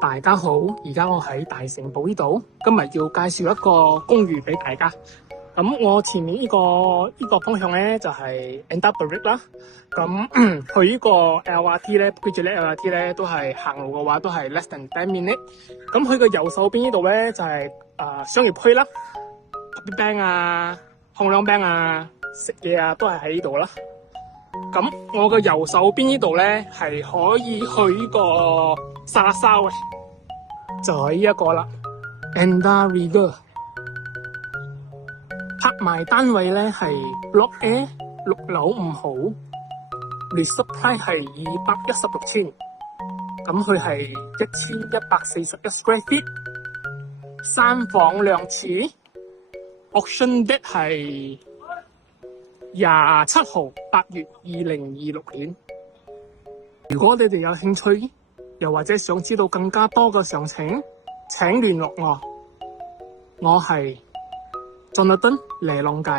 大家好，而家我喺大城堡呢度，今日要介紹一個公寓俾大家。咁我前面呢個方向咧就係 Endar Perik 啦。咁去呢個 LRT 咧 Bukit Jalil LRT 咧都係行路嘅話都係 less than 10 minutes。咁佢嘅右手邊呢度咧就係商業區啦 ，Kopi Bank 啊、Hong Leong Bank 啊、食嘢啊都係喺呢度啦。咁我嘅右手邊呢度咧係可以去呢個沙拉沙嘅，就係呢一個啦 ，Endar River。拍賣單位咧係 Block A 6樓5號 ，reserve price 係216千，咁佢係1141 square feet， 3房2廁 ，auction date 係27號8月2026年。如果你哋有興趣，又或者想知道更加多嘅詳情，請聯絡我。我係Jonathan 李浪介。